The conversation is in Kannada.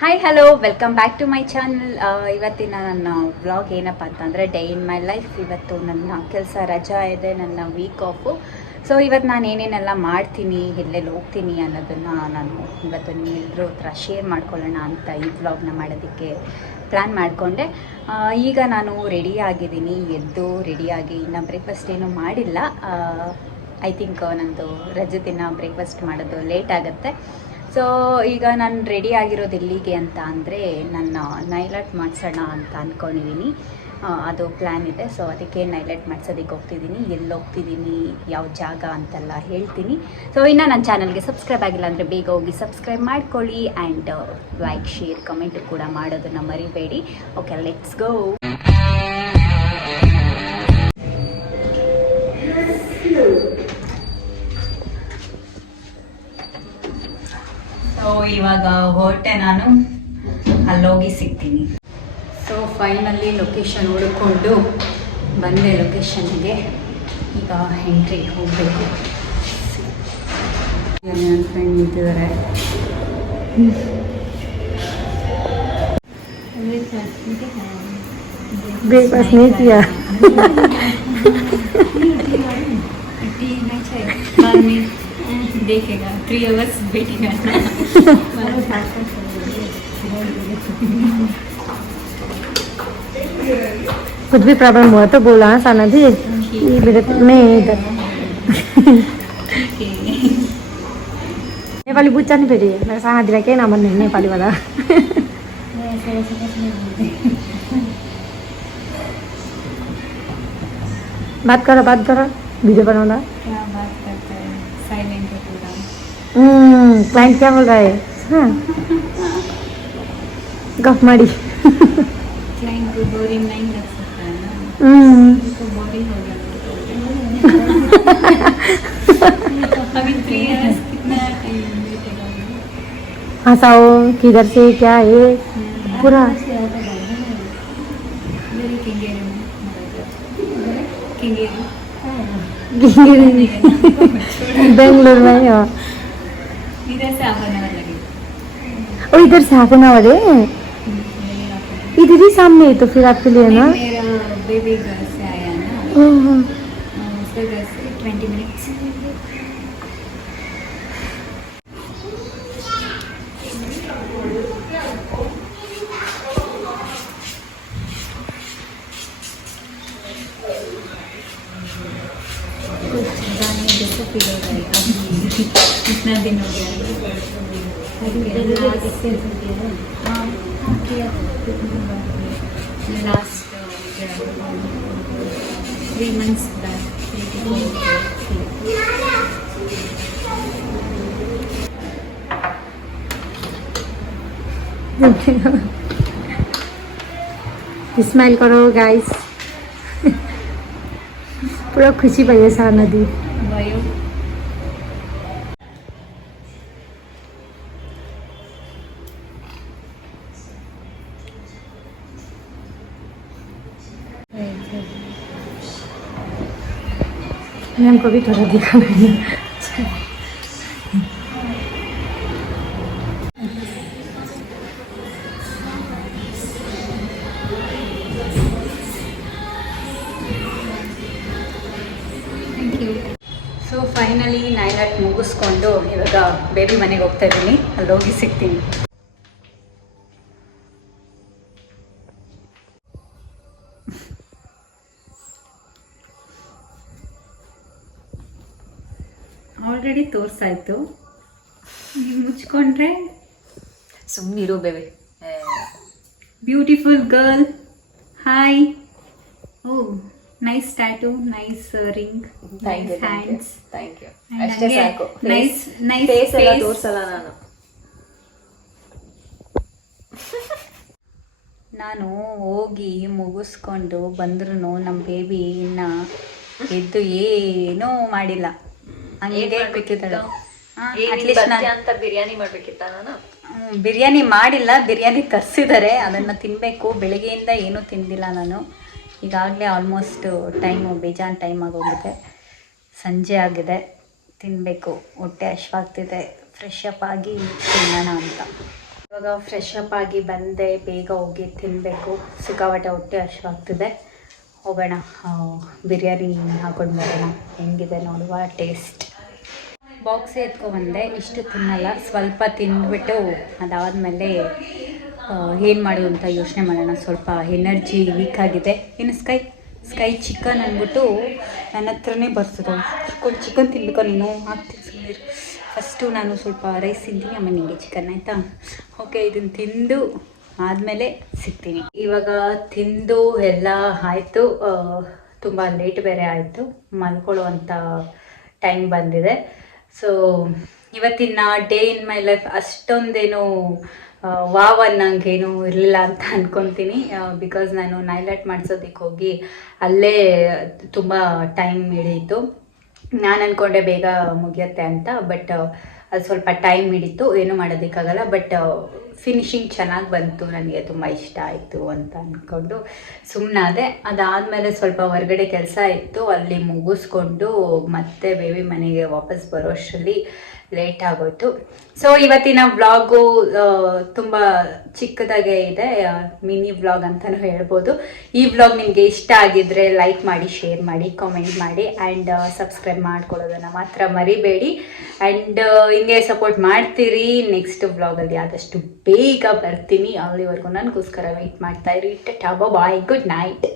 Hi hello welcome back to my channel. ಇವತ್ತಿನ ನನ್ನ ವ್ಲಾಗ್ ಏನಪ್ಪ ಅಂತಂದರೆ ಡೇ ಇನ್ ಮೈ ಲೈಫ್. ಇವತ್ತು ನನ್ನ ಕೆಲಸ ರಜಾ ಇದೆ, ನನ್ನ ವೀಕ್ ಆಫು. ಸೊ ಇವತ್ತು ನಾನು ಏನೇನೆಲ್ಲ ಮಾಡ್ತೀನಿ, ಎಲ್ಲೆಲ್ಲಿ ಹೋಗ್ತೀನಿ ಅನ್ನೋದನ್ನು ನಾನು ಇವತ್ತು ಎಲ್ಲರೂ ಹತ್ರ ಶೇರ್ ಮಾಡ್ಕೊಳ್ಳೋಣ ಅಂತ ಈ ವ್ಲಾಗ್ನ ಮಾಡೋದಕ್ಕೆ ಪ್ಲ್ಯಾನ್ ಮಾಡಿಕೊಂಡೆ. ಈಗ ನಾನು ರೆಡಿ ಆಗಿದ್ದೀನಿ, ಎದ್ದು ರೆಡಿಯಾಗಿ ಇನ್ನು ಬ್ರೇಕ್ಫಾಸ್ಟ್ ಏನೂ ಮಾಡಿಲ್ಲ. ಐ ಥಿಂಕ್ ನಂದು ರಜೆ ದಿನ ಬ್ರೇಕ್ಫಾಸ್ಟ್ ಮಾಡೋದು ಲೇಟ್ ಆಗುತ್ತೆ. ಸೊ ಈಗ ನಾನು ರೆಡಿ ಆಗಿರೋದು ಎಲ್ಲಿಗೆ ಅಂತ ಅಂದರೆ ನನ್ನ ನೈಲಾಟ್ ಮಾಡಿಸೋಣ ಅಂತ ಅಂದ್ಕೊಂಡಿದ್ದೀನಿ. ಅದು ಪ್ಲ್ಯಾನ್ ಇದೆ. ಸೊ ಅದಕ್ಕೆ ನೈಲಾಟ್ ಮಾಡಿಸೋದಕ್ಕೆ ಹೋಗ್ತಿದ್ದೀನಿ. ಎಲ್ಲಿ ಹೋಗ್ತಿದ್ದೀನಿ, ಯಾವ ಜಾಗ ಅಂತೆಲ್ಲ ಹೇಳ್ತೀನಿ. ಸೊ ಇನ್ನು ನನ್ನ ಚಾನಲ್ಗೆ ಸಬ್ಸ್ಕ್ರೈಬ್ ಆಗಿಲ್ಲ ಅಂದರೆ ಬೇಗ ಹೋಗಿ ಸಬ್ಸ್ಕ್ರೈಬ್ ಮಾಡ್ಕೊಳ್ಳಿ ಆ್ಯಂಡ್ ಲೈಕ್ ಶೇರ್ ಕಮೆಂಟು ಕೂಡ ಮಾಡೋದನ್ನು ಮರಿಬೇಡಿ. Okay, let's go. ಸೊ ಇವಾಗ ಹೊರಟೆ, ನಾನು ಅಲ್ಲೋಗಿ ಸಿಗ್ತೀನಿ. ಸೊ ಫೈನಲಿ ಲೊಕೇಶನ್ ಹುಡ್ಕೊಂಡು ಬಂದೆ ಲೊಕೇಶನ್ಗೆ. ಈಗ ಎಂಟ್ರಿ ಹೋಗಬೇಕು. ನನ್ನ ಫ್ರೆಂಡ್ ನಿಂತಿದ್ದಾರೆ. ब्रेकफास्ट नहीं किया। देखेगा 3 hours बैठेगा. कुछ भी प्रॉब्लम हुआ तो बोला साना जी, मैं इधर नेपाली बुझ्छ नि फेरि मेरो सानातिर केही नभन्ने नेपालीबाट बात गर भिडियो बनाउँदा. क्या बात करता है, साइलेंट है पूरा. क्लाइंट क्या बोल रहा है? गफ मारी. क्लाइंट को बोरिंग नहीं लग सकता है ना. तो बोरिंग हो गया. अभी 3 hours कितना टाइम बैठेगा? हंसाओ, किधर से क्या है पूरा. बेंगलोर में हो. इधर से हाफ एन आवर लगेगा. और इधर से हाफ एन आवर है. इधर ही सामने है तो फिर आपके लिए ना. मेरा बेबी घर से आया ना, उसके घर से 20 मिनट्स. जैसे फील हो रहा है इतना दिन हो गया. Last 3 months back. स्माइल करो गाइस. पूरा खुशी भयो साना दी. भयो. मैम को भी थोड़ा दिखाना है. ಸೊ ಫೈನಲಿ ನೈಲಾಟ್ ಮುಗಿಸ್ಕೊಂಡು ಇವಾಗ ಬೇಬಿ ಮನೆಗೆ ಹೋಗ್ತಾ ಇದ್ದೀನಿ. ಅಲ್ಲಿ ಹೋಗಿ ಸಿಗ್ತೀನಿ. ಆಲ್ರೆಡಿ ತೋರಿಸಾಯ್ತು, ಮುಚ್ಕೊಂಡ್ರೆ ಸುಮ್ಮನಿರು baby. Beautiful girl. Hi. Oh nice tattoo, nice ring, thank you hands. Thank you. ಅಷ್ಟೇ ಸಾಕು. ನೈಸ್ ನೈಸ್ ಫೇಸ್ ಎಲ್ಲ ತೋರಿಸಲ್ಲ ನಾನು. ನಾನು ಹೋಗಿ ಮುಗಿಸ್ಕೊಂಡು ಬಂದ್ರೂ ನಮ್ಮ ಬೇಬಿ ಇನ್ನ ಎದ್ದು ಏನೂ ಮಾಡಿಲ್ಲ, ಹಂಗೆ ಕೂತಿದ್ದಾಳೆ. ಅಟ್ಲೀಸ್ಟ್ ಅಂತ ಬಿರಿಯಾನಿ ಮಾಡ್ಬೇಕಿತ್ತ ನಾನು. ಬಿರಿಯಾನಿ ಮಾಡಿಲ್ಲ, ಬಿರಿಯಾನಿ ತರಿಸಿದ್ದಾರೆ, ಅದನ್ನು ತಿನ್ನಬೇಕು. ಬೆಳಗ್ಗೆಯಿಂದ ಏನೂ ತಿಂದಿಲ್ಲ ನಾನು. ಈಗಾಗಲೇ ಆಲ್ಮೋಸ್ಟ್ ಟೈಮು ಬೇಜಾನ್ ಟೈಮ್ ಆಗೋಗಿದೆ, ಸಂಜೆ ಆಗಿದೆ. ತಿನ್ನಬೇಕು, ಹೊಟ್ಟೆ ಹಶ್ವಾಗ್ತಿದೆ. ಫ್ರೆಶ್ ಅಪ್ ಆಗಿ ತಿನ್ನೋಣ ಅಂತ. ಇವಾಗ ಫ್ರೆಶ್ ಅಪ್ ಆಗಿ ಬಂದೆ, ಬೇಗ ಹೋಗಿ ತಿನ್ನಬೇಕು, ಸಿಕ್ಕಾಪಟ್ಟೆ ಹೊಟ್ಟೆ ಹಸಿವಾಗ್ತಿದೆ. ಹೋಗೋಣ ಬಿರಿಯಾನಿ ಹಾಕೊಂಡು ಬರೋಣ, ಹೆಂಗಿದೆ ನೋಡುವ ಟೇಸ್ಟ್. ಬಾಕ್ಸೇ ಎತ್ಕೊಬಂದೆ, ಇಷ್ಟು ತಿನ್ನಲ್ಲ, ಸ್ವಲ್ಪ ತಿಂದ್ಬಿಟ್ಟು ಅದಾದಮೇಲೆ ಏನು ಮಾಡೋದು ಅಂತ ಯೋಚನೆ ಮಾಡೋಣ. ಸ್ವಲ್ಪ ಎನರ್ಜಿ ವೀಕ್ ಆಗಿದೆ. ಇನ್ನು ಸ್ಕೈ ಚಿಕನ್ ಅಂದ್ಬಿಟ್ಟು ನನ್ನ ಹತ್ರನೇ ಬರ್ತದೆ. ಚಿಕನ್ ತಿನ್ಬೇಕು ನೀನು, ಹಾಕ್ತೀನಿ ಸುಮ್ಮನೆ. ಫಸ್ಟು ನಾನು ಸ್ವಲ್ಪ ರೈಸ್ ತಿಂತೀನಿ, ಆಮೇಲೆ ನಿಮಗೆ ಚಿಕನ್, ಆಯಿತಾ? ಓಕೆ, ಇದನ್ನು ತಿಂದು ಆದಮೇಲೆ ಸಿಗ್ತೀನಿ. ಇವಾಗ ತಿಂದು ಎಲ್ಲ ಆಯಿತು, ತುಂಬ ಲೇಟ್ ಬೇರೆ ಆಯಿತು, ಮಲ್ಕೊಳ್ಳುವಂಥ ಟೈಮ್ ಬಂದಿದೆ. ಸೊ ಇವತ್ತಿನ ಡೇ ಇನ್ ಮೈ ಲೈಫ್ ಅಷ್ಟೊಂದೇನು ವಾವ್ ಅನ್ನಂಗೇನು ಇರಲಿಲ್ಲ ಅಂತ ಅಂದ್ಕೊತೀನಿ. ಬಿಕಾಸ್ ನಾನು ನೈಲ್ ಆರ್ಟ್ ಮಾಡಿಸೋದಕ್ಕೆ ಹೋಗಿ ಅಲ್ಲೇ ತುಂಬ ಟೈಮ್ ಹಿಡಿಯಿತು. ನಾನು ಅಂದ್ಕೊಂಡೆ ಬೇಗ ಮುಗಿಯುತ್ತೆ ಅಂತ, ಬಟ್ ಅದು ಸ್ವಲ್ಪ ಟೈಮ್ ಹಿಡಿತು, ಏನೂ ಮಾಡೋದಕ್ಕಾಗಲ್ಲ. ಬಟ್ ಫಿನಿಶಿಂಗ್ ಚೆನ್ನಾಗಿ ಬಂತು, ನನಗೆ ತುಂಬ ಇಷ್ಟ ಆಯಿತು ಅಂತ ಅಂದ್ಕೊಂಡು ಸುಮ್ಮನಾದೆ. ಅದಾದಮೇಲೆ ಸ್ವಲ್ಪ ಹೊರಗಡೆ ಕೆಲಸ ಇತ್ತು, ಅಲ್ಲಿ ಮುಗಿಸ್ಕೊಂಡು ಮತ್ತೆ ಬೇಬಿ ಮನೆಗೆ ವಾಪಸ್ ಬರೋಷ್ಟರಲ್ಲಿ ಲೇಟ್ ಆಗೋಯ್ತು. ಸೊ ಇವತ್ತಿನ ವ್ಲಾಗು ತುಂಬ ಚಿಕ್ಕದಾಗೇ ಇದೆ, ಮಿನಿ ವ್ಲಾಗ್ ಅಂತಲೂ ಹೇಳ್ಬೋದು. ಈ ವ್ಲಾಗ್ ನಿಮಗೆ ಇಷ್ಟ ಆಗಿದ್ದರೆ ಲೈಕ್ ಮಾಡಿ, ಶೇರ್ ಮಾಡಿ, ಕಾಮೆಂಟ್ ಮಾಡಿ, ಆ್ಯಂಡ್ ಸಬ್ಸ್ಕ್ರೈಬ್ ಮಾಡ್ಕೊಳ್ಳೋದನ್ನು ಮಾತ್ರ ಮರಿಬೇಡಿ. ಆ್ಯಂಡ್ ಹಿಂಗೆ ಸಪೋರ್ಟ್ ಮಾಡ್ತೀರಿ. ನೆಕ್ಸ್ಟ್ ವ್ಲಾಗಲ್ಲಿ ಆದಷ್ಟು ಬೇಗ ಬರ್ತೀನಿ. ಅಲ್ಲಿವರೆಗೂ ನನಗೋಸ್ಕರ ವೆಯ್ಟ್ ಮಾಡ್ತಾಯಿರಿ. ಟಾಟಾ ಬಾಯ್, ಗುಡ್ ನೈಟ್.